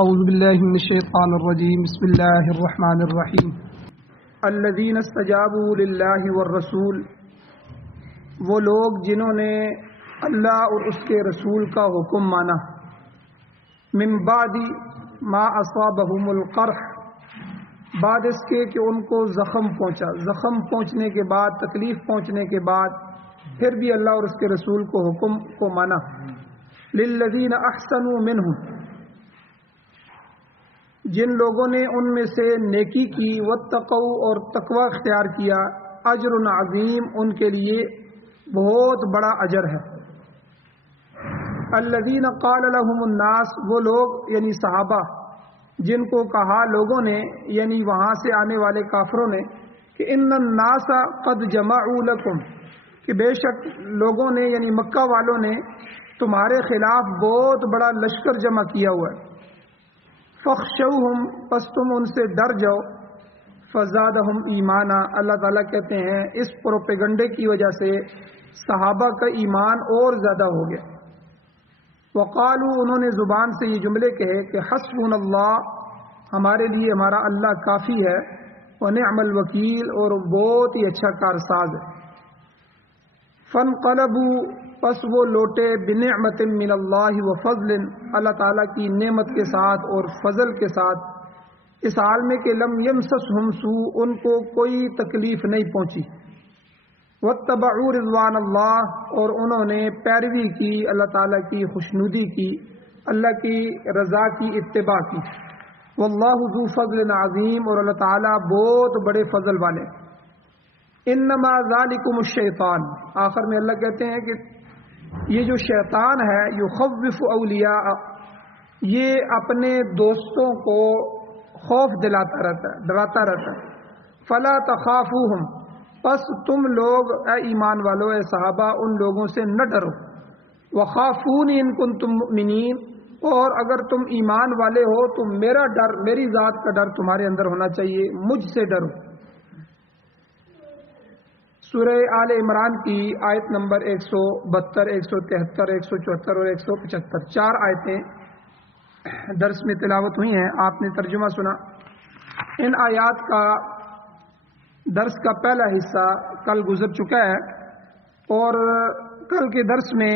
اعوذ باللہ من الشیطان الرجیم بسم اللہ الرحمن الرحیم الذین استجابوا للہ والرسول، وہ لوگ جنہوں نے اللہ اور اس کے رسول کا حکم مانا، من بعد ما اصابہم القرح، بعد اس کے کہ ان کو زخم پہنچا، زخم پہنچنے کے بعد، تکلیف پہنچنے کے بعد پھر بھی اللہ اور اس کے رسول کو حکم کو مانا۔ للذین احسنوا منہم، جن لوگوں نے ان میں سے نیکی کی، واتقوا اور تقوی اختیار کیا، اجر عظیم، ان کے لیے بہت بڑا اجر ہے۔ الذین قال لهم الناس، وہ لوگ یعنی صحابہ جن کو کہا لوگوں نے یعنی وہاں سے آنے والے کافروں نے کہ ان الناس قد جمعوا لکم، کہ بے شک لوگوں نے یعنی مکہ والوں نے تمہارے خلاف بہت بڑا لشکر جمع کیا ہوا ہے، فخشوہم، پس تم ان سے ڈر جاؤ، فزادہم ایمانا، اللہ تعالیٰ کہتے ہیں اس پروپیگنڈے کی وجہ سے صحابہ کا ایمان اور زیادہ ہو گیا۔ وقالو، انہوں نے زبان سے یہ جملے کہے کہ حسبنا اللہ، ہمارے لیے ہمارا اللہ کافی ہے، ونعم الوکیل، اور بہت ہی اچھا کارساز ہے۔ فانقلبوا، پس وہ لوٹے، بنعمت من اللہ وفضل، اللہ تعالیٰ کی نعمت کے ساتھ اور فضل کے ساتھ، اس حال میں کہ لم یمسسہم سوء، ان کو کوئی تکلیف نہیں پہنچی۔ واتبعوا رضوان اللہ، اور انہوں نے پیروی کی اللہ تعالیٰ کی خوشنودی کی، اللہ کی رضا کی اتباع کی۔ واللہ ذو فضل عظیم، اور اللہ تعالیٰ بہت بڑے فضل والے۔ انما ذالکم الشیطان، آخر میں اللہ کہتے ہیں کہ یہ جو شیطان ہے، یخوف اولیاء، یہ اپنے دوستوں کو خوف دلاتا رہتا ہے، ڈراتا رہتا ہے۔ فلا تخافوہم، پس تم لوگ اے ایمان والو، اے صحابہ، ان لوگوں سے نہ ڈرو۔ وخافونی ان کنتم مؤمنین، اور اگر تم ایمان والے ہو تو میرا ڈر، میری ذات کا ڈر تمہارے اندر ہونا چاہیے، مجھ سے ڈرو۔ سورہ آل عمران کی آیت نمبر 172، 173، 174 اور 175، 4 آیتیں درس میں تلاوت ہوئی ہیں، آپ نے ترجمہ سنا۔ ان آیات کا درس کا پہلا حصہ کل گزر چکا ہے، اور کل کے درس میں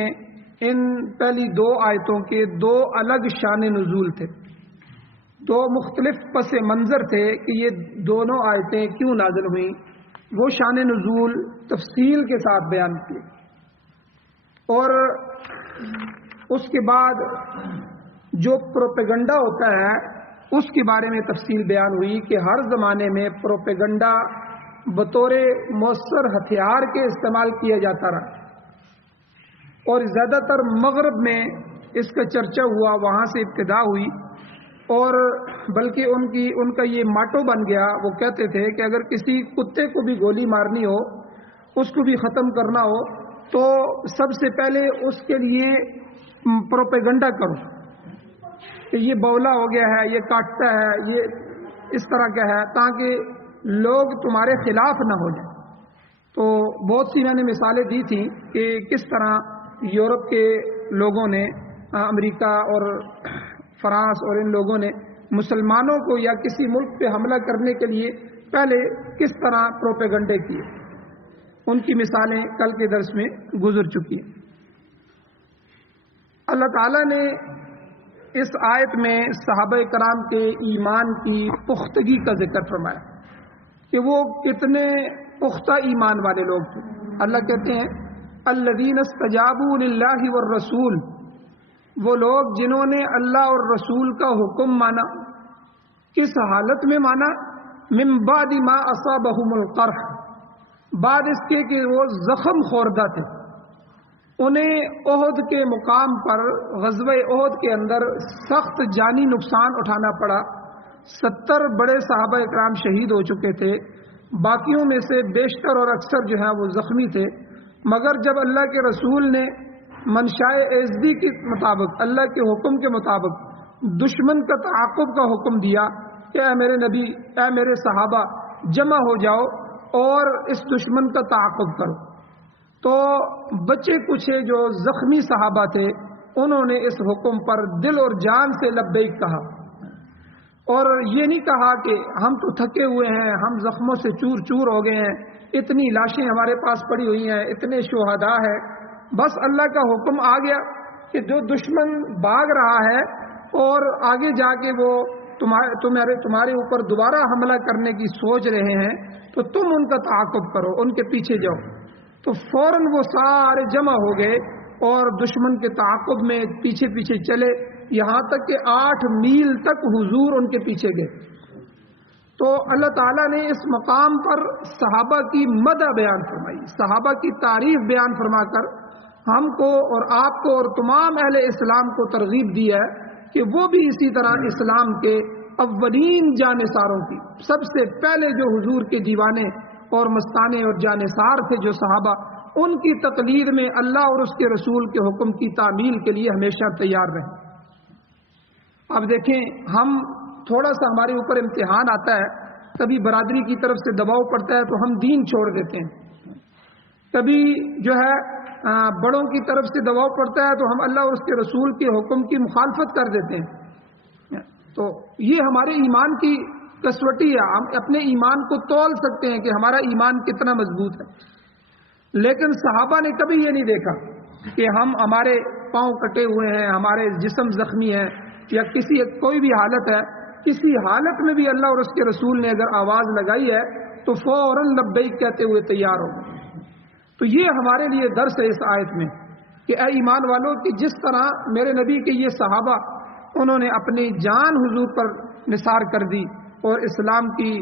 ان پہلی 2 آیتوں کے 2 الگ شان نزول تھے، 2 مختلف پس منظر تھے کہ یہ دونوں آیتیں کیوں نازل ہوئیں، وہ شان نزول تفصیل کے ساتھ بیان کیے۔ اور اس کے بعد جو پروپیگنڈا ہوتا ہے اس کے بارے میں تفصیل بیان ہوئی کہ ہر زمانے میں پروپیگنڈا بطور مؤثر ہتھیار کے استعمال کیا جاتا رہا، اور زیادہ تر مغرب میں اس کا چرچا ہوا، وہاں سے ابتدا ہوئی، اور بلکہ ان کا یہ ماٹو بن گیا۔ وہ کہتے تھے کہ اگر کسی کتے کو بھی گولی مارنی ہو، اس کو بھی ختم کرنا ہو، تو سب سے پہلے اس کے لیے پروپیگنڈا کرو کہ یہ بولا ہو گیا ہے، یہ کاٹتا ہے، یہ اس طرح کا ہے، تاکہ لوگ تمہارے خلاف نہ ہو جائیں۔ تو بہت سی میں نے مثالیں دی تھیں کہ کس طرح یورپ کے لوگوں نے، امریکہ اور فرانس اور ان لوگوں نے مسلمانوں کو یا کسی ملک پہ حملہ کرنے کے لیے پہلے کس طرح پروپیگنڈے کیے، ان کی مثالیں کل کے درس میں گزر چکی ہیں۔ اللہ تعالیٰ نے اس آیت میں صحابہ کرام کے ایمان کی پختگی کا ذکر فرمایا کہ وہ کتنے پختہ ایمان والے لوگ تھے۔ اللہ کہتے ہیں الذین استجابوا للہ والرسول، وہ لوگ جنہوں نے اللہ اور رسول کا حکم مانا، کس حالت میں مانا؟ من بعد ما اصابہم القرح، بعد اس کے کہ وہ زخم خوردہ تھے، انہیں احد کے مقام پر، غزوہ احد کے اندر سخت جانی نقصان اٹھانا پڑا، 70 بڑے صحابہ اکرام شہید ہو چکے تھے، باقیوں میں سے بیشتر اور اکثر جو ہیں وہ زخمی تھے، مگر جب اللہ کے رسول نے منشاء عزدی کے مطابق، اللہ کے حکم کے مطابق دشمن کا تعاقب کا حکم دیا کہ اے میرے نبی، اے میرے صحابہ، جمع ہو جاؤ اور اس دشمن کا تعاقب کرو، تو بچے کچھ جو زخمی صحابہ تھے انہوں نے اس حکم پر دل اور جان سے لبیک کہا، اور یہ نہیں کہا کہ ہم تو تھکے ہوئے ہیں، ہم زخموں سے چور چور ہو گئے ہیں، اتنی لاشیں ہمارے پاس پڑی ہوئی ہیں، اتنے شہداء ہیں، بس اللہ کا حکم آ گیا کہ جو دشمن بھاگ رہا ہے اور آگے جا کے وہ تمہارے اوپر دوبارہ حملہ کرنے کی سوچ رہے ہیں، تو تم ان کا تعاقب کرو، ان کے پیچھے جاؤ۔ تو فوراً وہ سارے جمع ہو گئے اور دشمن کے تعاقب میں پیچھے پیچھے چلے، یہاں تک کہ 8 میل تک حضور ان کے پیچھے گئے۔ تو اللہ تعالیٰ نے اس مقام پر صحابہ کی مدح بیان فرمائی، صحابہ کی تعریف بیان فرما کر ہم کو اور آپ کو اور تمام اہل اسلام کو ترغیب دی ہے کہ وہ بھی اسی طرح اسلام کے اولین جانثاروں کی، سب سے پہلے جو حضور کے دیوانے اور مستانے اور جانثار تھے جو صحابہ، ان کی تقلید میں اللہ اور اس کے رسول کے حکم کی تعمیل کے لیے ہمیشہ تیار رہیں۔ اب دیکھیں، ہم تھوڑا سا ہمارے اوپر امتحان آتا ہے، کبھی برادری کی طرف سے دباؤ پڑتا ہے تو ہم دین چھوڑ دیتے ہیں، کبھی جو ہے بڑوں کی طرف سے دباؤ پڑتا ہے تو ہم اللہ اور اس کے رسول کے حکم کی مخالفت کر دیتے ہیں۔ تو یہ ہمارے ایمان کی کسوٹی ہے، ہم اپنے ایمان کو تول سکتے ہیں کہ ہمارا ایمان کتنا مضبوط ہے، لیکن صحابہ نے کبھی یہ نہیں دیکھا کہ ہمارے پاؤں کٹے ہوئے ہیں، ہمارے جسم زخمی ہے یا کوئی بھی حالت ہے، کسی حالت میں بھی اللہ اور اس کے رسول نے اگر آواز لگائی ہے تو فوراً لبیک کہتے ہوئے تیار ہو گئے۔ تو یہ ہمارے لیے درس ہے اس آیت میں کہ اے ایمان والوں کہ جس طرح میرے نبی کے یہ صحابہ انہوں نے اپنی جان حضور پر نثار کر دی اور اسلام کی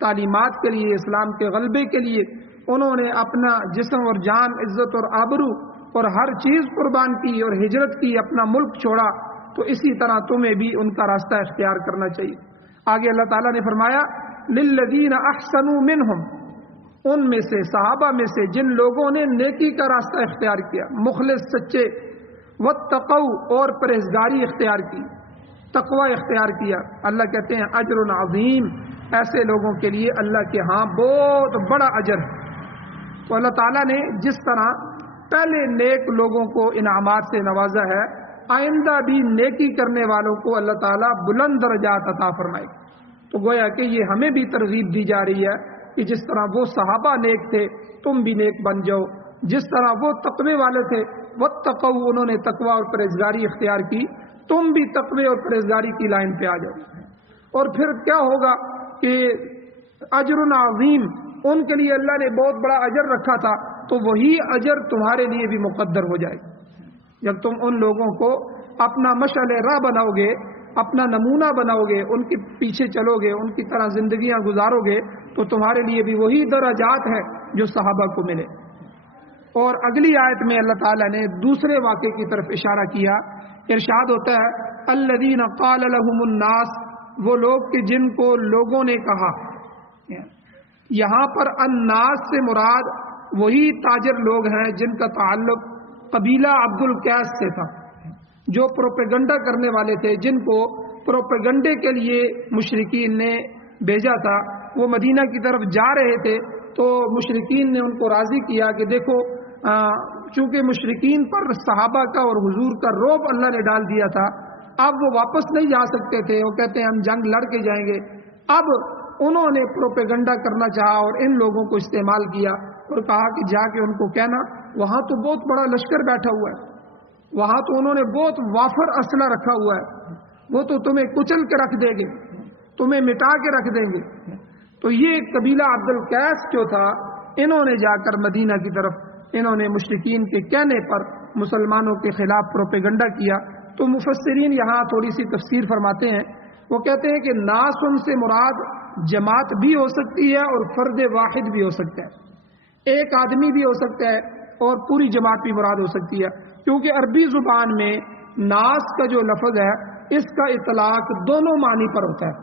تعلیمات کے لیے، اسلام کے غلبے کے لیے انہوں نے اپنا جسم اور جان، عزت اور آبرو اور ہر چیز قربان کی اور ہجرت کی، اپنا ملک چھوڑا، تو اسی طرح تمہیں بھی ان کا راستہ اختیار کرنا چاہیے۔ آگے اللہ تعالیٰ نے فرمایا للذین احسنوا منہم، ان میں سے، صحابہ میں سے جن لوگوں نے نیکی کا راستہ اختیار کیا، مخلص سچے، واتقوا اور پرہیزگاری اختیار کی، تقوی اختیار کیا، اللہ کہتے ہیں اجر عظیم، ایسے لوگوں کے لیے اللہ کے ہاں بہت بڑا اجر ہے۔ تو اللہ تعالیٰ نے جس طرح پہلے نیک لوگوں کو انعامات سے نوازا ہے، آئندہ بھی نیکی کرنے والوں کو اللہ تعالیٰ بلند درجات عطا فرمائے۔ تو گویا کہ یہ ہمیں بھی ترغیب دی جا رہی ہے کہ جس طرح وہ صحابہ نیک تھے تم بھی نیک بن جاؤ، جس طرح وہ تقوی والے تھے واتقوا، انہوں نے تقوی اور پرہیزگاری اختیار کی، تم بھی تقوی اور پرہیزگاری کی لائن پہ آ جاؤ۔ اور پھر کیا ہوگا کہ اجر عظیم، ان کے لیے اللہ نے بہت بڑا اجر رکھا تھا، تو وہی اجر تمہارے لیے بھی مقدر ہو جائے جب تم ان لوگوں کو اپنا مشعل راہ بناؤ گے، اپنا نمونہ بناؤ گے، ان کے پیچھے چلو گے، ان کی طرح زندگیاں گزارو گے، تو تمہارے لیے بھی وہی درجات ہیں جو صحابہ کو ملے۔ اور اگلی آیت میں اللہ تعالیٰ نے دوسرے واقعے کی طرف اشارہ کیا، ارشاد ہوتا ہے الذین قال لهم الناس، وہ لوگ کہ جن کو لوگوں نے کہا۔ یہاں پر الناس سے مراد وہی تاجر لوگ ہیں جن کا تعلق قبیلہ عبد القیس سے تھا، جو پروپیگنڈا کرنے والے تھے، جن کو پروپیگنڈے کے لیے مشرکین نے بھیجا تھا۔ وہ مدینہ کی طرف جا رہے تھے تو مشرکین نے ان کو راضی کیا کہ دیکھو، چونکہ مشرکین پر صحابہ کا اور حضور کا رعب اللہ نے ڈال دیا تھا، اب وہ واپس نہیں جا سکتے تھے، وہ کہتے ہیں ہم جنگ لڑ کے جائیں گے۔ اب انہوں نے پروپیگنڈا کرنا چاہا اور ان لوگوں کو استعمال کیا اور کہا کہ جا کے ان کو کہنا وہاں تو بہت بڑا لشکر بیٹھا ہوا ہے، وہاں تو انہوں نے بہت وافر اسلحہ رکھا ہوا ہے، وہ تو تمہیں کچل کے رکھ دیں گے، تمہیں مٹا کے رکھ دیں گے۔ تو یہ قبیلہ عبد القیس جو تھا، انہوں نے جا کر مدینہ کی طرف انہوں نے مشرکین کے کہنے پر مسلمانوں کے خلاف پروپیگنڈا کیا۔ تو مفسرین یہاں تھوڑی سی تفسیر فرماتے ہیں، وہ کہتے ہیں کہ ناس ان سے مراد جماعت بھی ہو سکتی ہے اور فرد واحد بھی ہو سکتا ہے، ایک آدمی بھی ہو سکتا ہے اور پوری جماعت بھی مراد ہو سکتی ہے، کیونکہ عربی زبان میں ناس کا جو لفظ ہے اس کا اطلاق دونوں معنی پر ہوتا ہے،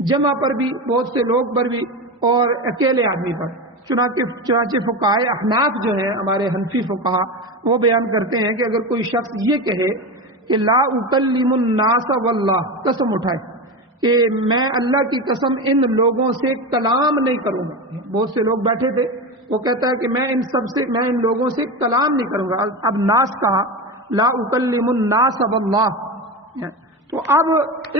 جمع پر بھی، بہت سے لوگ پر بھی، اور اکیلے آدمی پر۔ چنانچہ فقہائے احناف جو ہیں، ہمارے حنفی فقہا، وہ بیان کرتے ہیں کہ اگر کوئی شخص یہ کہے کہ لا اکلم الناس واللہ، قسم اٹھائے کہ میں اللہ کی قسم ان لوگوں سے کلام نہیں کروں گا، بہت سے لوگ بیٹھے تھے، وہ کہتا ہے کہ میں ان لوگوں سے کلام نہیں کروں گا۔ اب ناس کہا، لا اکلم الناس واللہ، تو اب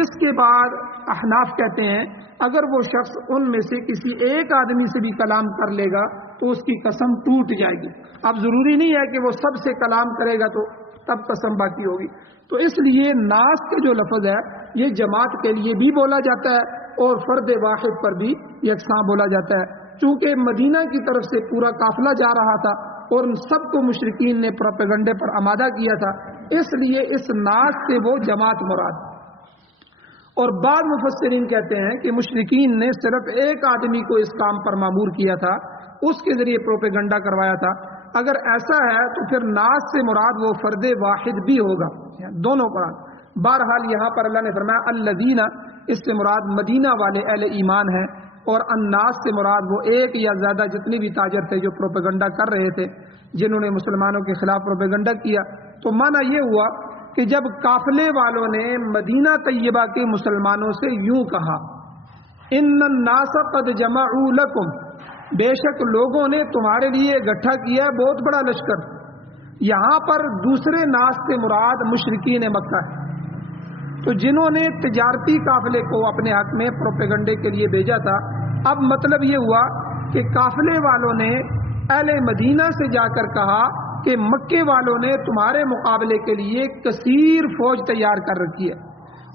اس کے بعد احناف کہتے ہیں اگر وہ شخص ان میں سے کسی ایک آدمی سے بھی کلام کر لے گا تو اس کی قسم ٹوٹ جائے گی. اب ضروری نہیں ہے کہ وہ سب سے کلام کرے گا تو تب قسم باقی ہوگی. تو اس لیے ناس کا جو لفظ ہے یہ جماعت کے لیے بھی بولا جاتا ہے اور فرد واحد پر بھی یکساں بولا جاتا ہے. چونکہ مدینہ کی طرف سے پورا قافلہ جا رہا تھا اور ان سب کو مشرکین نے پروپیگنڈے پر آمادہ کیا تھا، اس لیے اس ناس سے وہ جماعت مراد. اور بعض مفسرین کہتے ہیں کہ مشرکین نے صرف ایک آدمی کو اس کام پر مامور کیا تھا، اس کے ذریعے پروپیگنڈا کروایا تھا. اگر ایسا ہے تو پھر ناس سے مراد وہ فرد واحد بھی ہوگا، دونوں مراد. بہرحال یہاں پر اللہ نے فرمایا الذین، اس سے مراد مدینہ والے اہل ایمان ہیں، اور الناس سے مراد وہ ایک یا زیادہ جتنے بھی تاجر تھے جو پروپیگنڈا کر رہے تھے، جنہوں نے مسلمانوں کے خلاف پروپیگنڈا کیا. تو معنی یہ ہوا کہ جب قافلے والوں نے مدینہ طیبہ کے مسلمانوں سے یوں کہا ان الناس قد جمعوا لکم، بے شک لوگوں نے تمہارے لیے اکٹھا کیا ہے بہت بڑا لشکر. یہاں پر دوسرے ناس سے مراد مشرکین مکہ ہے. تو جنہوں نے تجارتی قافلے کو اپنے حق میں پروپیگنڈے کے لیے بھیجا تھا، اب مطلب یہ ہوا کہ قافلے والوں نے اہل مدینہ سے جا کر کہا کہ مکے والوں نے تمہارے مقابلے کے لیے کثیر فوج تیار کر رکھی ہے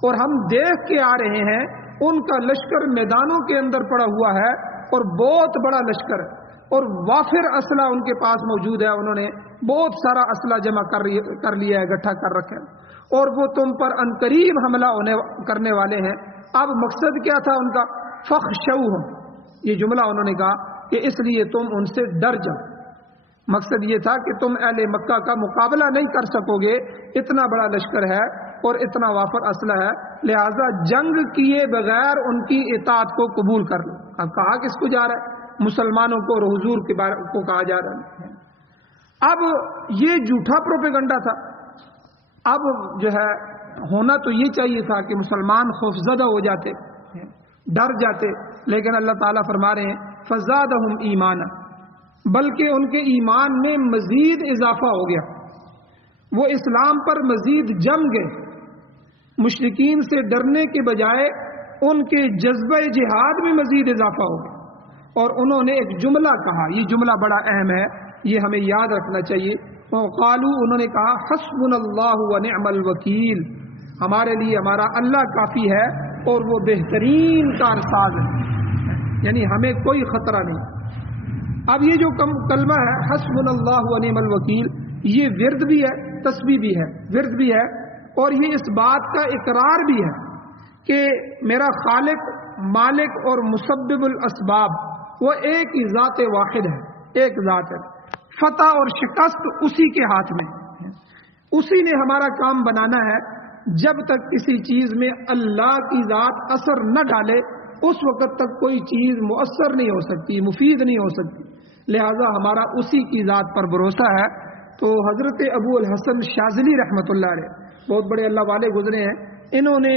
اور ہم دیکھ کے آ رہے ہیں ان کا لشکر میدانوں کے اندر پڑا ہوا ہے اور بہت بڑا لشکر ہے اور وافر اسلحہ ان کے پاس موجود ہے. انہوں نے بہت سارا اسلحہ جمع کر لیا ہے، اکٹھا کر رکھا ہے، اور وہ تم پر عنقریب حملہ کرنے والے ہیں. اب مقصد کیا تھا ان کا؟ فخشوہم، یہ جملہ انہوں نے کہا کہ اس لیے تم ان سے ڈر جاؤ. مقصد یہ تھا کہ تم اہل مکہ کا مقابلہ نہیں کر سکو گے، اتنا بڑا لشکر ہے اور اتنا وافر اسلحہ ہے، لہذا جنگ کیے بغیر ان کی اطاعت کو قبول کر لو. اب کہا کس کو جا رہا ہے؟ مسلمانوں کو اور حضور کے بارے کو کہا جا رہا ہے. اب یہ جھوٹا پروپیگنڈا تھا. اب جو ہے ہونا تو یہ چاہیے تھا کہ مسلمان خوفزدہ ہو جاتے، ڈر جاتے، لیکن اللہ تعالیٰ فرما رہے ہیں فزادہم ایمانا، بلکہ ان کے ایمان میں مزید اضافہ ہو گیا، وہ اسلام پر مزید جم گئے. مشرکین سے ڈرنے کے بجائے ان کے جذبہ جہاد میں مزید اضافہ ہو گیا. اور انہوں نے ایک جملہ کہا، یہ جملہ بڑا اہم ہے، یہ ہمیں یاد رکھنا چاہیے. وقالوا، انہوں نے کہا حسبنا اللہ ونعم الوکیل، ہمارے لیے ہمارا اللہ کافی ہے اور وہ بہترین کارساز ہے، یعنی ہمیں کوئی خطرہ نہیں. اب یہ جو کلمہ ہے حسبنا اللہ ونعم الوکیل، یہ ورد بھی ہے، تسبیح بھی ہے، ورد بھی ہے، اور یہ اس بات کا اقرار بھی ہے کہ میرا خالق، مالک اور مسبب الاسباب وہ ایک ہی ذات واحد ہے، ایک ذات ہے. فتح اور شکست اسی کے ہاتھ میں، اسی نے ہمارا کام بنانا ہے. جب تک کسی چیز میں اللہ کی ذات اثر نہ ڈالے اس وقت تک کوئی چیز مؤثر نہیں ہو سکتی، مفید نہیں ہو سکتی. لہذا ہمارا اسی کی ذات پر بھروسہ ہے. تو حضرت ابو الحسن شاذلی رحمۃ اللہ علیہ بہت بڑے اللہ والے گزرے ہیں، انہوں نے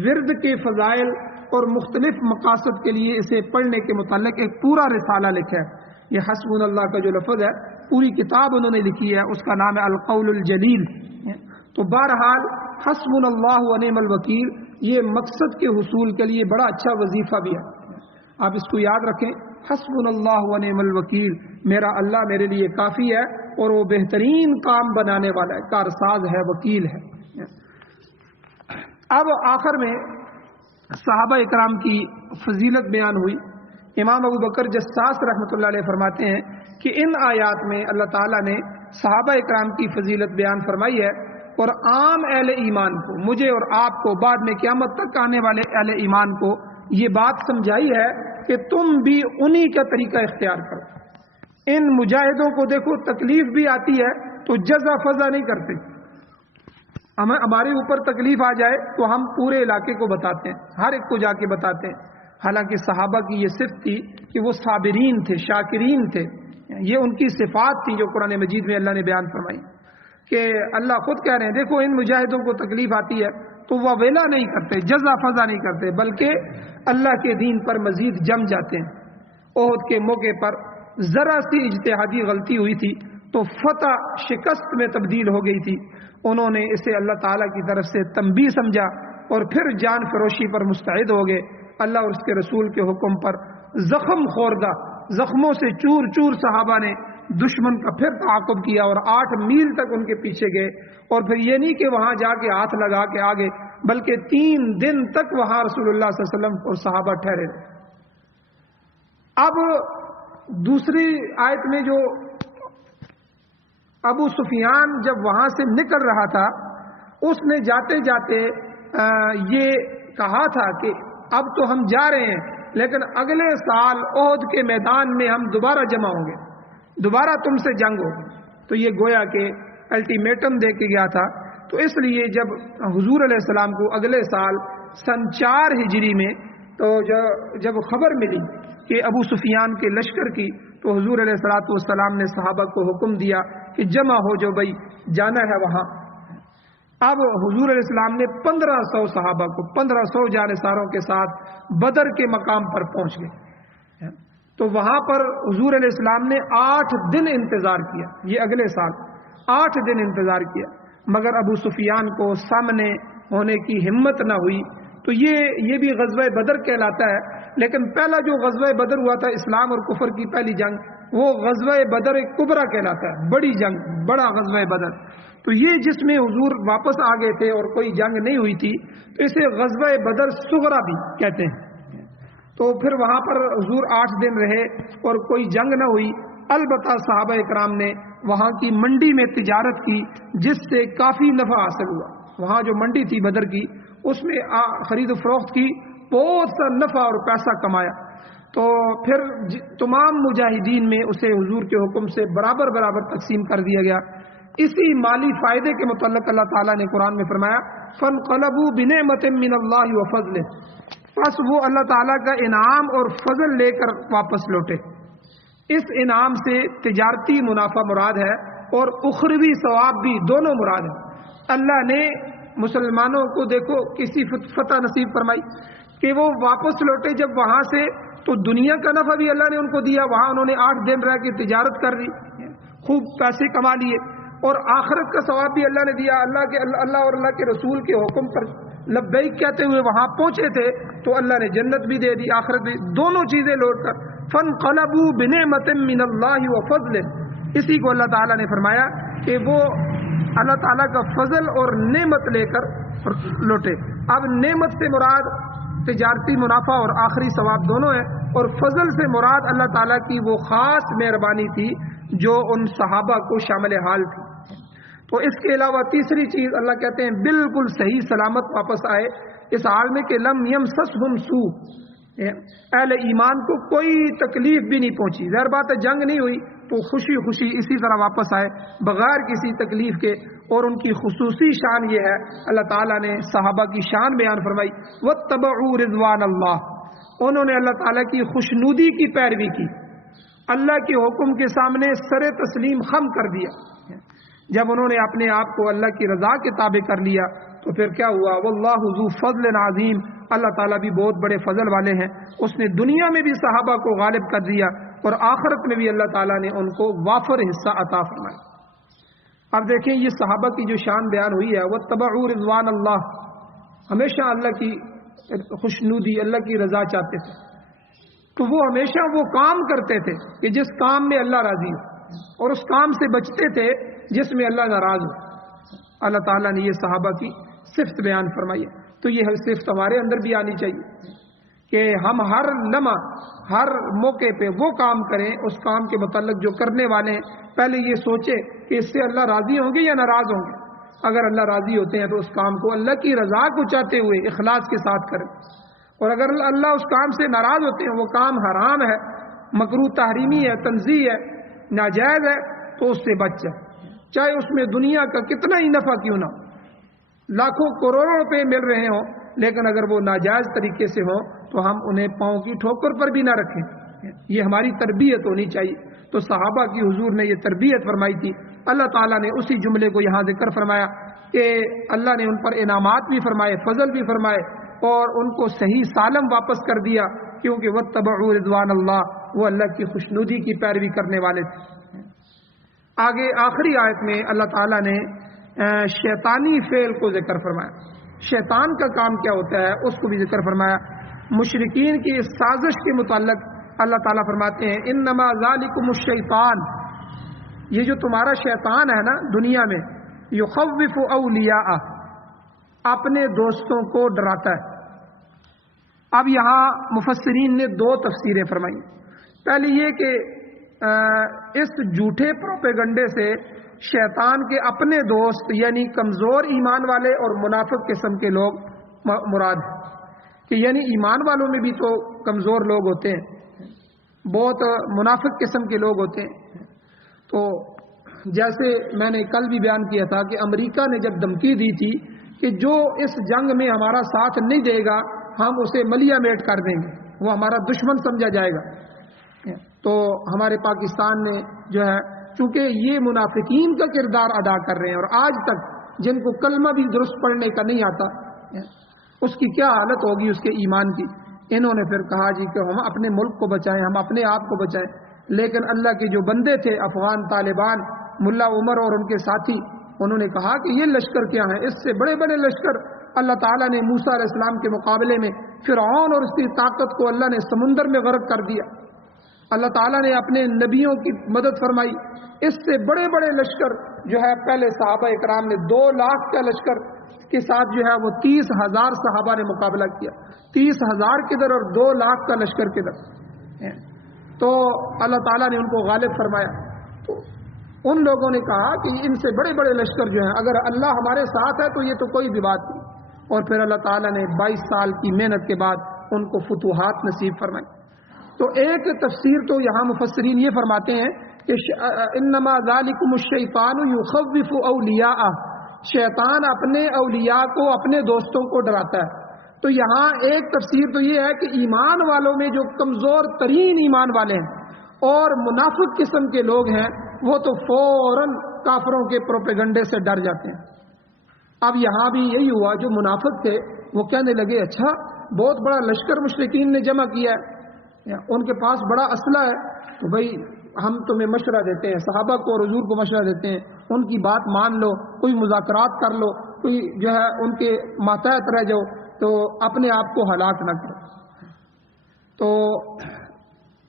ورد کے فضائل اور مختلف مقاصد کے لیے اسے پڑھنے کے متعلق ایک پورا رسالہ لکھا ہے. یہ حسبنا اللہ کا جو لفظ ہے پوری کتاب انہوں نے لکھی ہے، اس کا نام ہے القول الجلیل. تو بہرحال حسبنا اللہ ونعم الوکیل یہ مقصد کے حصول کے لیے بڑا اچھا وظیفہ بھی ہے. آپ اس کو یاد رکھیں، حسبنا اللہ ونعم الوکیل، میرا اللہ میرے لیے کافی ہے اور وہ بہترین کام بنانے والا ہے، کارساز ہے، وکیل ہے. اب آخر میں صحابہ اکرام کی فضیلت بیان ہوئی. امام ابو بکر جساس رحمۃ اللہ علیہ فرماتے ہیں کہ ان آیات میں اللہ تعالیٰ نے صحابہ اکرام کی فضیلت بیان فرمائی ہے اور عام اہل ایمان کو، مجھے اور آپ کو، بعد میں قیامت تک آنے والے اہل ایمان کو یہ بات سمجھائی ہے کہ تم بھی انہی کا طریقہ اختیار کرو. ان مجاہدوں کو دیکھو تکلیف بھی آتی ہے تو جزا فضا نہیں کرتے. ہمارے اوپر تکلیف آ جائے تو ہم پورے علاقے کو بتاتے ہیں، ہر ایک کو جا کے بتاتے ہیں. حالانکہ صحابہ کی یہ صفت تھی کہ وہ صابرین تھے، شاکرین تھے. یہ ان کی صفات تھی جو قرآن مجید میں اللہ نے بیان فرمائی کہ اللہ خود کہہ رہے ہیں دیکھو ان مجاہدوں کو تکلیف آتی ہے تو وہ ویلا نہیں کرتے، جزا فضا نہیں کرتے، بلکہ اللہ کے دین پر مزید جم جاتے ہیں. احد کے موقع پر ذرا سی اجتہادی غلطی ہوئی تھی تو فتح شکست میں تبدیل ہو گئی تھی. انہوں نے اسے اللہ تعالیٰ کی طرف سے تنبیہ سمجھا اور پھر جان فروشی پر مستعد ہو گئے. اللہ اور اس کے رسول کے حکم پر زخم خوردہ زخموں سے چور چور صحابہ نے دشمن کا پھر تعاقب کیا اور 8 میل تک ان کے پیچھے گئے. اور پھر یہ نہیں کہ وہاں جا کے ہاتھ لگا کے آگے، بلکہ 3 دن تک وہاں رسول اللہ صلی اللہ علیہ وسلم اور صحابہ ٹھہرے. اب دوسری آیت میں جو ابو سفیان جب وہاں سے نکل رہا تھا، اس نے جاتے جاتے یہ کہا تھا کہ اب تو ہم جا رہے ہیں، لیکن اگلے سال احد کے میدان میں ہم دوبارہ جمع ہوں گے، دوبارہ تم سے جنگ ہوگی. تو یہ گویا کہ الٹیمیٹم دے کے گیا تھا. تو اس لیے جب حضور علیہ السلام کو اگلے سال سن 4 ہجری میں تو جب خبر ملی کہ ابو سفیان کے لشکر کی، تو حضور علیہ السلام نے صحابہ کو حکم دیا کہ جمع ہو جو بھائی جانا ہے وہاں. اب حضور علیہ السلام نے 1500 صحابہ کو 1500 جانثاروں کے ساتھ بدر کے مقام پر پہنچ گئے. تو وہاں پر حضور علیہ السلام نے 8 دن انتظار کیا. یہ اگلے سال 8 دن انتظار کیا، مگر ابو سفیان کو سامنے ہونے کی ہمت نہ ہوئی. تو یہ بھی غزوہ بدر کہلاتا ہے. لیکن پہلا جو غزوہ بدر ہوا تھا اسلام اور کفر کی پہلی جنگ، وہ غزوہ بدر کبریٰ کہلاتا ہے، بڑی جنگ، بڑا غزوہ بدر. تو یہ جس میں حضور واپس آ گئے تھے اور کوئی جنگ نہیں ہوئی تھی، تو اسے غزوہ بدر صغریٰ بھی کہتے ہیں. تو پھر وہاں پر حضور 8 دن رہے اور کوئی جنگ نہ ہوئی. البتہ صحابہ اکرام نے وہاں کی منڈی میں تجارت کی، جس سے کافی نفع حاصل ہوا. وہاں جو منڈی تھی بدر کی، اس میں خرید و فروخت کی، بہت سا نفع اور پیسہ کمایا. تو پھر تمام مجاہدین میں اسے حضور کے حکم سے برابر برابر تقسیم کر دیا گیا. اسی مالی فائدے کے متعلق اللہ تعالیٰ نے قرآن میں فرمایا فَانْقَلَبُوا بِنِعْمَةٍ مِّنَ اللَّهِ وَفَضْلٍ، پس وہ اللہ تعالیٰ کا انعام اور فضل لے کر واپس لوٹے. اس انعام سے تجارتی منافع مراد ہے اور اخروی ثواب بھی، دونوں مراد ہیں. اللہ نے مسلمانوں کو دیکھو کسی فتح نصیب فرمائی کہ وہ واپس لوٹے جب وہاں سے، تو دنیا کا نفع بھی اللہ نے ان کو دیا. وہاں انہوں نے 8 دن رہ کے تجارت کر لی، خوب پیسے کما لیے، اور آخرت کا ثواب بھی اللہ نے دیا. اللہ اور اللہ کے رسول کے حکم پر لبیک کہتے ہوئے وہاں پہنچے تھے، تو اللہ نے جنت بھی دے دی، آخرت بھی، دونوں چیزیں لوٹ کر. فَانْقَلَبُوا بِنِعْمَةٍ مِّنَ اللَّهِ وَفَضْلٍ، اسی کو اللہ تعالیٰ نے فرمایا کہ وہ اللہ تعالیٰ کا فضل اور نعمت لے کر لوٹے. اب نعمت سے مراد تجارتی منافع اور آخری ثواب دونوں ہیں، اور فضل سے مراد اللہ تعالیٰ کی وہ خاص مہربانی تھی جو ان صحابہ کو شامل حال تھی. تو اس کے علاوہ تیسری چیز اللہ کہتے ہیں بالکل صحیح سلامت واپس آئے، اس حال میں کہ لم یمسسہم سوء، اہل ایمان کو کوئی تکلیف بھی نہیں پہنچی. ظاہر بات ہے جنگ نہیں ہوئی، تو خوشی خوشی اسی طرح واپس آئے بغیر کسی تکلیف کے. اور ان کی خصوصی شان یہ ہے، اللہ تعالیٰ نے صحابہ کی شان بیان فرمائی واتبعوا رضوان اللہ، انہوں نے اللہ تعالیٰ کی خوشنودی کی پیروی کی، اللہ کے حکم کے سامنے سر تسلیم خم کر دیا. جب انہوں نے اپنے آپ کو اللہ کی رضا کے تابع کر لیا، تو پھر کیا ہوا؟ واللہ ذو فضل عظیم، اللہ تعالیٰ بھی بہت بڑے فضل والے ہیں. اس نے دنیا میں بھی صحابہ کو غالب کر دیا، اور آخرت میں بھی اللہ تعالیٰ نے ان کو وافر حصہ عطا فرمایا. اب دیکھیں یہ صحابہ کی جو شان بیان ہوئی ہے، واتبعوا رضوان اللہ، ہمیشہ اللہ کی خوشنودی، اللہ کی رضا چاہتے تھے. تو وہ ہمیشہ وہ کام کرتے تھے کہ جس کام میں اللہ راضی ہو، اور اس کام سے بچتے تھے جس میں اللہ ناراض ہو. اللہ تعالیٰ نے یہ صحابہ کی صفت بیان فرمائی ہے. تو یہ صفت ہمارے اندر بھی آنی چاہیے کہ ہم ہر لمحہ، ہر موقع پہ وہ کام کریں، اس کام کے متعلق جو کرنے والے ہیں پہلے یہ سوچے کہ اس سے اللہ راضی ہوں گے یا ناراض ہوں گے. اگر اللہ راضی ہوتے ہیں تو اس کام کو اللہ کی رضا کو چاہتے ہوئے اخلاص کے ساتھ کریں، اور اگر اللہ اس کام سے ناراض ہوتے ہیں، وہ کام حرام ہے، مکروہ تحریمی ہے، تنزیہ ہے، ناجائز ہے، تو اس سے بچ جائے، چاہے اس میں دنیا کا کتنا ہی نفع کیوں نہ ہو، لاکھوں کروڑوں روپے مل رہے ہوں، لیکن اگر وہ ناجائز طریقے سے ہوں تو ہم انہیں پاؤں کی ٹھوکر پر بھی نہ رکھیں. یہ ہماری تربیت ہونی چاہیے. تو صحابہ کی حضور نے یہ تربیت فرمائی تھی. اللہ تعالیٰ نے اسی جملے کو یہاں ذکر فرمایا کہ اللہ نے ان پر انعامات بھی فرمائے، فضل بھی فرمائے، اور ان کو صحیح سالم واپس کر دیا، کیونکہ واتبعوا رضوان اللہ، وہ اللہ کی خوشنودی کی پیروی کرنے والے تھے. آگے آخری آیت میں اللہ تعالیٰ نے شیطانی فعل کو ذکر فرمایا. شیطان کا کام کیا ہوتا ہے اس کو بھی ذکر فرمایا. مشرکین کی اس سازش کے متعلق اللہ تعالیٰ فرماتے ہیں انما ذالکم الشیطان، یہ جو تمہارا شیطان ہے نا دنیا میں، یخوف اولیاء، اپنے دوستوں کو ڈراتا ہے. اب یہاں مفسرین نے دو تفسیریں فرمائی. پہلی یہ کہ اس جھوٹے پروپیگنڈے سے شیطان کے اپنے دوست یعنی کمزور ایمان والے اور منافق قسم کے لوگ مراد ہیں، کہ یعنی ایمان والوں میں بھی تو کمزور لوگ ہوتے ہیں، بہت منافق قسم کے لوگ ہوتے ہیں. تو جیسے میں نے کل بھی بیان کیا تھا کہ امریکہ نے جب دھمکی دی تھی کہ جو اس جنگ میں ہمارا ساتھ نہیں دے گا ہم اسے ملیا میٹ کر دیں گے، وہ ہمارا دشمن سمجھا جائے گا. تو ہمارے پاکستان میں جو ہے چونکہ یہ منافقین کا کردار ادا کر رہے ہیں اور آج تک جن کو کلمہ بھی درست پڑھنے کا نہیں آتا، اس کی کیا حالت ہوگی اس کے ایمان کی. انہوں نے پھر کہا جی کہ ہم اپنے ملک کو بچائیں، ہم اپنے آپ کو بچائیں. لیکن اللہ کے جو بندے تھے افغان طالبان، ملا عمر اور ان کے ساتھی، انہوں نے کہا کہ یہ لشکر کیا ہیں، اس سے بڑے بڑے لشکر اللہ تعالیٰ نے موسیٰ علیہ السلام کے مقابلے میں فرعون اور اس کی طاقت کو اللہ نے سمندر میں غرق کر دیا. اللہ تعالیٰ نے اپنے نبیوں کی مدد فرمائی. اس سے بڑے بڑے لشکر جو ہے پہلے صحابہ اکرام نے 2 لاکھ کا لشکر کے ساتھ جو ہے وہ 30,000 صحابہ نے مقابلہ کیا. 30,000 کدھر اور 2 لاکھ کا لشکر کدھر. تو اللہ تعالیٰ نے ان کو غالب فرمایا. تو ان لوگوں نے کہا کہ ان سے بڑے بڑے لشکر جو ہیں اگر اللہ ہمارے ساتھ ہے تو یہ تو کوئی بھی بات نہیں. اور پھر اللہ تعالیٰ نے 22 سال کی محنت کے بعد ان کو فتوحات نصیب فرمائی. تو ایک تفسیر تو یہاں مفسرین یہ فرماتے ہیں کہ انما ذالکم الشیطان یخوف اولیاء، شیطان اپنے اولیاء کو، اپنے دوستوں کو ڈراتا ہے. تو یہاں ایک تفسیر تو یہ ہے کہ ایمان والوں میں جو کمزور ترین ایمان والے ہیں اور منافق قسم کے لوگ ہیں وہ تو فوراً کافروں کے پروپیگنڈے سے ڈر جاتے ہیں. اب یہاں بھی یہی ہوا، جو منافق تھے وہ کہنے لگے اچھا بہت بڑا لشکر مشرکین نے جمع کیا ہے، ان کے پاس بڑا اسلحہ ہے، تو بھائی ہم تمہیں مشورہ دیتے ہیں، صحابہ کو اور حضور کو مشورہ دیتے ہیں، ان کی بات مان لو، کوئی مذاکرات کر لو، کوئی جو ہے ان کے ماتحت رہ جاؤ، تو اپنے آپ کو ہلاک نہ کرو. تو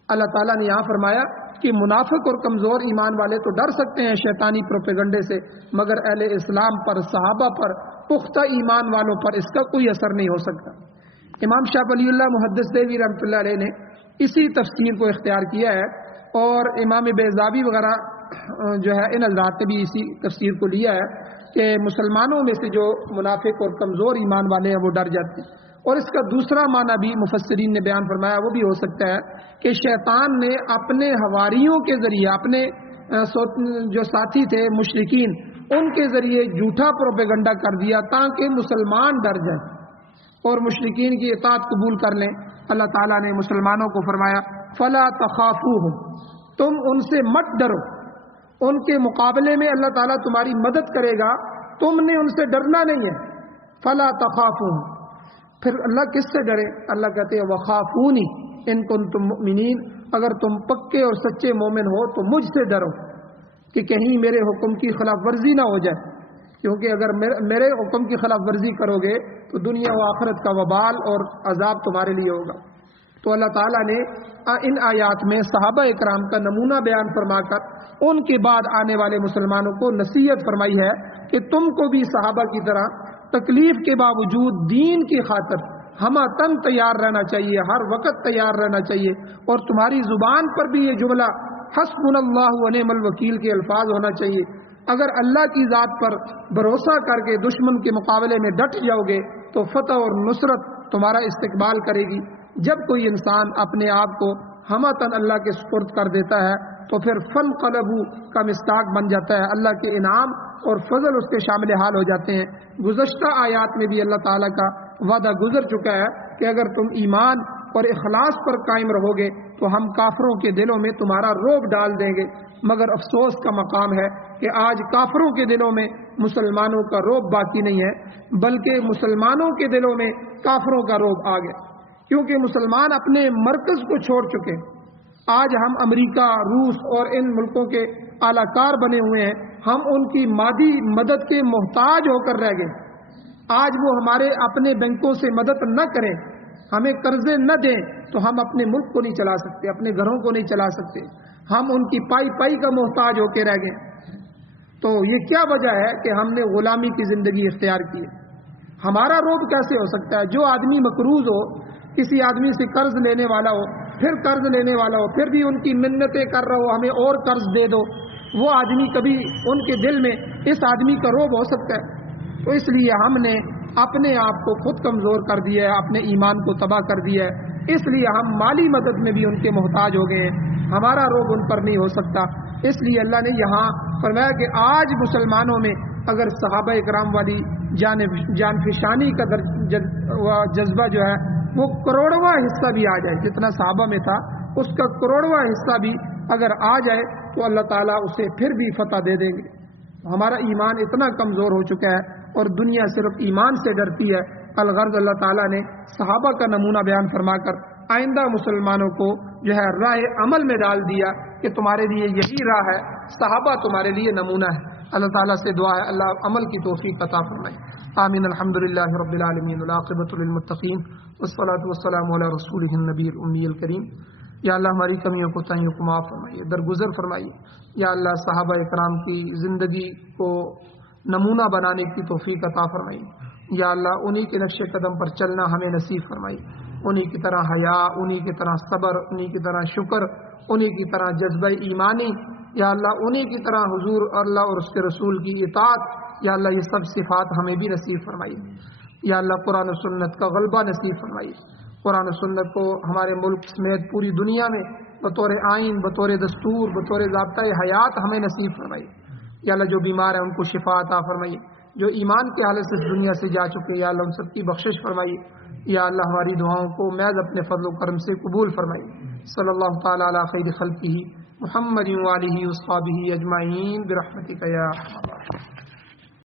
اللہ تعالیٰ نے یہاں فرمایا کہ منافق اور کمزور ایمان والے تو ڈر سکتے ہیں شیطانی پروپیگنڈے سے، مگر اہل اسلام پر، صحابہ پر، پختہ ایمان والوں پر اس کا کوئی اثر نہیں ہو سکتا. امام شاہ ولی اللہ محدث دہلوی رحمۃ اللہ علیہ نے اسی تفسیر کو اختیار کیا ہے، اور امام بیضاوی وغیرہ جو ہے ان حضرات نے بھی اسی تفسیر کو لیا ہے کہ مسلمانوں میں سے جو منافق اور کمزور ایمان والے ہیں وہ ڈر جاتے ہیں. اور اس کا دوسرا معنی بھی مفسرین نے بیان فرمایا، وہ بھی ہو سکتا ہے کہ شیطان نے اپنے حواریوں کے ذریعے، اپنے جو ساتھی تھے مشرکین، ان کے ذریعے جھوٹا پروپیگنڈا کر دیا تاکہ مسلمان ڈر جائیں اور مشرکین کی اطاعت قبول کر لیں. اللہ تعالیٰ نے مسلمانوں کو فرمایا فلا تخافوہم، تم ان سے مت ڈرو، ان کے مقابلے میں اللہ تعالیٰ تمہاری مدد کرے گا، تم نے ان سے ڈرنا نہیں ہے. فلا تخافوہم، پھر اللہ کس سے ڈرے؟ اللہ کہتے ہیں وخافونی ان کنتم مؤمنین، اگر تم پکے اور سچے مومن ہو تو مجھ سے ڈرو کہ کہیں میرے حکم کی خلاف ورزی نہ ہو جائے، کیونکہ اگر میرے حکم کی خلاف ورزی کرو گے تو دنیا و آخرت کا وبال اور عذاب تمہارے لیے ہوگا. تو اللہ تعالیٰ نے ان آیات میں صحابہ اکرام کا نمونہ بیان فرما کر ان کے بعد آنے والے مسلمانوں کو نصیحت فرمائی ہے کہ تم کو بھی صحابہ کی طرح تکلیف کے باوجود دین کی خاطر ہمہ تن تیار رہنا چاہیے، ہر وقت تیار رہنا چاہیے، اور تمہاری زبان پر بھی یہ جملہ حسبنا اللہ و نعم الوکیل کے الفاظ ہونا چاہیے. اگر اللہ کی ذات پر بھروسہ کر کے دشمن کے مقابلے میں ڈٹ جاؤ گے تو فتح اور نصرت تمہارا استقبال کرے گی. جب کوئی انسان اپنے آپ کو ہمتاً اللہ کے سپرد کر دیتا ہے تو پھر فن قلبو کا مصداق بن جاتا ہے، اللہ کے انعام اور فضل اس کے شامل حال ہو جاتے ہیں. گزشتہ آیات میں بھی اللہ تعالیٰ کا وعدہ گزر چکا ہے کہ اگر تم ایمان اور اخلاص پر قائم رہو گے تو ہم کافروں کے دلوں میں تمہارا روب ڈال دیں گے. مگر افسوس کا مقام ہے کہ آج کافروں کے دلوں میں مسلمانوں کا روب باقی نہیں ہے، بلکہ مسلمانوں کے دلوں میں کافروں کا روب آ گیا، کیونکہ مسلمان اپنے مرکز کو چھوڑ چکے. آج ہم امریکہ، روس اور ان ملکوں کے اعلی کار بنے ہوئے ہیں، ہم ان کی مادی مدد کے محتاج ہو کر رہ گئے. آج وہ ہمارے اپنے بینکوں سے مدد نہ کریں، ہمیں قرضے نہ دیں، تو ہم اپنے ملک کو نہیں چلا سکتے، اپنے گھروں کو نہیں چلا سکتے، ہم ان کی پائی پائی کا محتاج ہو کے رہ گئے۔ تو یہ کیا وجہ ہے کہ ہم نے غلامی کی زندگی اختیار کی ہے؟ ہمارا روب کیسے ہو سکتا ہے؟ جو آدمی مقروض ہو، کسی آدمی سے قرض لینے والا ہو، پھر قرض لینے والا ہو، پھر بھی ان کی منتیں کر رہا ہو ہمیں اور قرض دے دو، وہ آدمی کبھی ان کے دل میں اس آدمی کا روب ہو سکتا ہے؟ تو اس لیے ہم نے اپنے آپ کو خود کمزور کر دیا ہے، اپنے ایمان کو تباہ کر دیا ہے، اس لیے ہم مالی مدد میں بھی ان کے محتاج ہو گئے ہیں، ہمارا روب ان پر نہیں ہو سکتا۔ اس لیے اللہ نے یہاں فرمایا کہ آج مسلمانوں میں اگر صحابہ اکرام والی جان فشانی کا جذبہ جو ہے وہ کروڑواں حصہ بھی آ جائے، جتنا صحابہ میں تھا اس کا کروڑواں حصہ بھی اگر آ جائے تو اللہ تعالیٰ اسے پھر بھی فتح دے دیں گے۔ ہمارا ایمان اتنا کمزور ہو چکا ہے اور دنیا صرف ایمان سے ڈرتی ہے۔ الغرض اللہ تعالیٰ نے صحابہ کا نمونہ بیان فرما کر آئندہ مسلمانوں کو جو ہے راہ عمل میں ڈال دیا کہ تمہارے لیے یہی راہ ہے، صحابہ تمہارے لیے نمونہ ہے۔ اللہ تعالیٰ سے دعا ہے اللہ عمل کی توفیق عطا فرمائے۔ آمین۔ الحمدللہ رب العالمین والعاقبۃ للمتقین والصلاۃ والسلام علی رسولہ النبی الأمی الکریم۔ یا اللہ ہماری کمیوں کو تائیوں کو معاف فرمائیے، درگزر فرمائیے۔ یا اللہ صحابہ اکرام کی زندگی کو نمونہ بنانے کی توفیق عطا فرمائیے۔ یا اللہ انہی کے نقش قدم پر چلنا ہمیں نصیب فرمائیے، انہی کی طرح حیا، انہی کی طرح صبر، انہی کی طرح شکر، انہی کی طرح جذبہ ایمانی، یا اللہ انہی کی طرح حضور اللہ اور اس کے رسول کی اطاعت، یا اللہ یہ سب صفات ہمیں بھی نصیب فرمائیے۔ یا اللہ قرآن و سنت کا غلبہ نصیب فرمائیے، قرآن و سنت کو ہمارے ملک سمیت پوری دنیا میں بطور آئین، بطور دستور، بطور ضابطۂ حیات ہمیں نصیب فرمائیے۔ یا اللہ جو بیمار ہیں ان کو شفا عطا فرمائیے، جو ایمان کی حالت سے اس دنیا سے جا چکے یا اللہ ان سب کی بخشش فرمائیے۔ یا اللہ ہماری دعاؤں کو محض اپنے فضل و کرم سے قبول فرمائیے۔ صلی اللہ تعالی علی خیر خلقہ محمد وآلہ وصحبہ اجمعین برحمتک یا ارحم الراحمین۔